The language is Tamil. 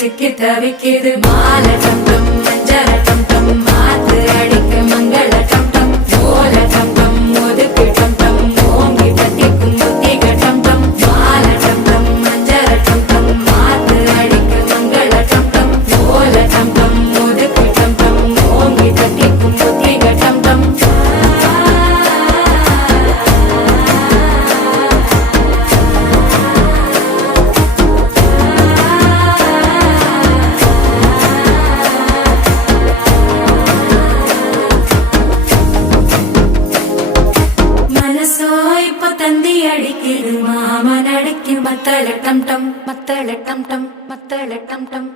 சிக்கி தவிக்கிது மாலை டம் டம் மஞ்சள டம் டம் மாத்து அடிக்க மங்கள டம் டம் ஓல டம் டம் ஒதுக்கு டம் டம் ஓங்கி தட்டிக்கும் புத்திக டம் டம் மாலை டம் டம் மஞ்சள டம் டம் மாத்து அடிக்க மங்கள டம் டம் ஓல டம் டம் ஒதுக்கு டம் டம் ஓங்கி தட்டிக்கும் புத்திக டம் டம் தந்தி அடிக்கிது மாமன் அடிக்கு மத்தள டம் டம் மத்தள டம் டம் மத்தள டம் டம்